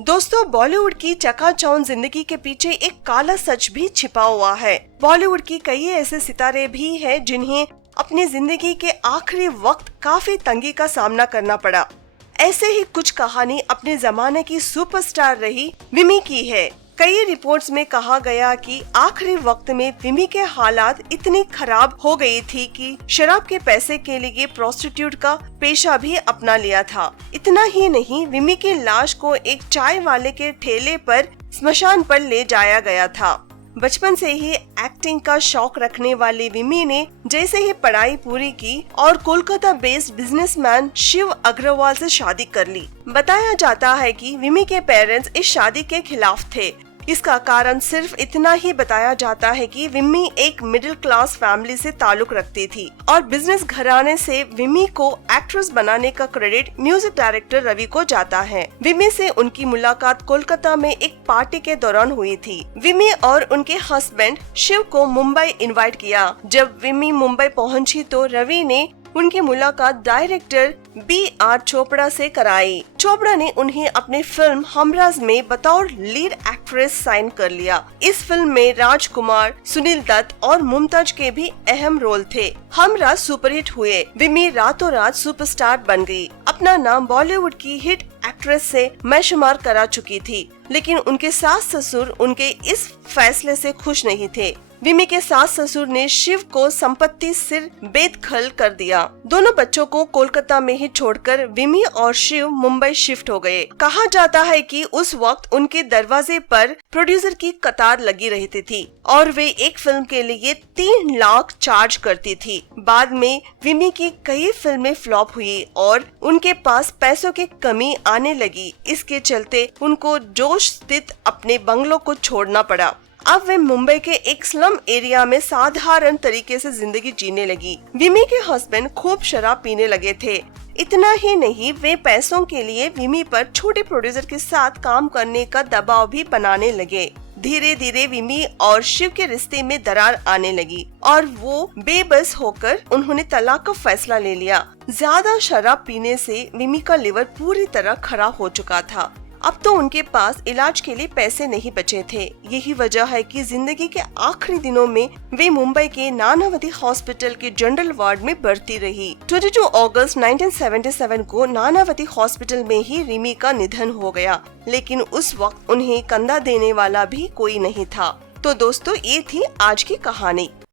दोस्तों, बॉलीवुड की चकाचौंध जिंदगी के पीछे एक काला सच भी छिपा हुआ है। बॉलीवुड की कई ऐसे सितारे भी हैं जिन्हें अपनी जिंदगी के आखिरी वक्त काफी तंगी का सामना करना पड़ा। ऐसे ही कुछ कहानी अपने जमाने की सुपरस्टार रही विमी की है। कई रिपोर्ट्स में कहा गया कि आखिरी वक्त में विमी के हालात इतनी खराब हो गई थी कि शराब के पैसे के लिए प्रोस्टिट्यूट का पेशा भी अपना लिया था। इतना ही नहीं, विमी की लाश को एक चाय वाले के ठेले पर स्मशान पर ले जाया गया था। बचपन से ही एक्टिंग का शौक रखने वाली विमी ने जैसे ही पढ़ाई पूरी की और कोलकाता बेस्ड बिजनेसमैन शिव अग्रवाल से शादी कर ली। बताया जाता है कि विमी के पेरेंट्स इस शादी के खिलाफ थे। इसका कारण सिर्फ इतना ही बताया जाता है कि विमी एक मिडिल क्लास फैमिली से ताल्लुक रखती थी और बिजनेस घराने से विमी को एक्ट्रेस बनाने का क्रेडिट म्यूजिक डायरेक्टर रवि को जाता है। विमी से उनकी मुलाकात कोलकाता में एक पार्टी के दौरान हुई थी। विमी और उनके हस्बैंड शिव को मुंबई इनवाइट किया। जब विमी मुंबई पहुंची तो रवि ने उनकी मुलाकात डायरेक्टर B.R. चोपड़ा से कराई। चोपड़ा ने उन्हें अपनी फिल्म हमराज में बतौर लीड एक्ट्रेस साइन कर लिया। इस फिल्म में राजकुमार, सुनील दत्त और मुमताज के भी अहम रोल थे। हमराज सुपरहिट हुए। विमी रातों रात सुपरस्टार बन गई। अपना नाम बॉलीवुड की हिट एक्ट्रेस से मैशुमार करा चुकी थी, लेकिन उनके सास ससुर उनके इस फैसले से खुश नहीं थे। विमी के सास ससुर ने शिव को संपत्ति सिर बेदखल कर दिया। दोनों बच्चों को कोलकाता में ही छोड़कर विमी और शिव मुंबई शिफ्ट हो गए। कहा जाता है कि उस वक्त उनके दरवाजे पर प्रोड्यूसर की कतार लगी रहती थी और वे एक फिल्म के लिए 3 लाख चार्ज करती थी। बाद में विमी की कई फिल्में फ्लॉप हुई और उनके पास पैसों की कमी आने लगी। इसके चलते उनको जोश स्थित अपने बंगलों को छोड़ना पड़ा। अब वे मुंबई के एक स्लम एरिया में साधारण तरीके से जिंदगी जीने लगी। विमी के हस्बैंड खूब शराब पीने लगे थे। इतना ही नहीं, वे पैसों के लिए विमी पर छोटे प्रोड्यूसर के साथ काम करने का दबाव भी बनाने लगे। धीरे धीरे विमी और शिव के रिश्ते में दरार आने लगी और वो बेबस होकर उन्होंने तलाक का फैसला ले लिया। ज्यादा शराब पीने से विमी का लिवर पूरी तरह खराब हो चुका था। अब तो उनके पास इलाज के लिए पैसे नहीं बचे थे। यही वजह है कि जिंदगी के आखिरी दिनों में वे मुंबई के नानावती हॉस्पिटल के जनरल वार्ड में भर्ती रही। 22 अगस्त 1977 को नानावती हॉस्पिटल में ही रिमी का निधन हो गया, लेकिन उस वक्त उन्हें कंधा देने वाला भी कोई नहीं था। तो दोस्तों, ये थी आज की कहानी।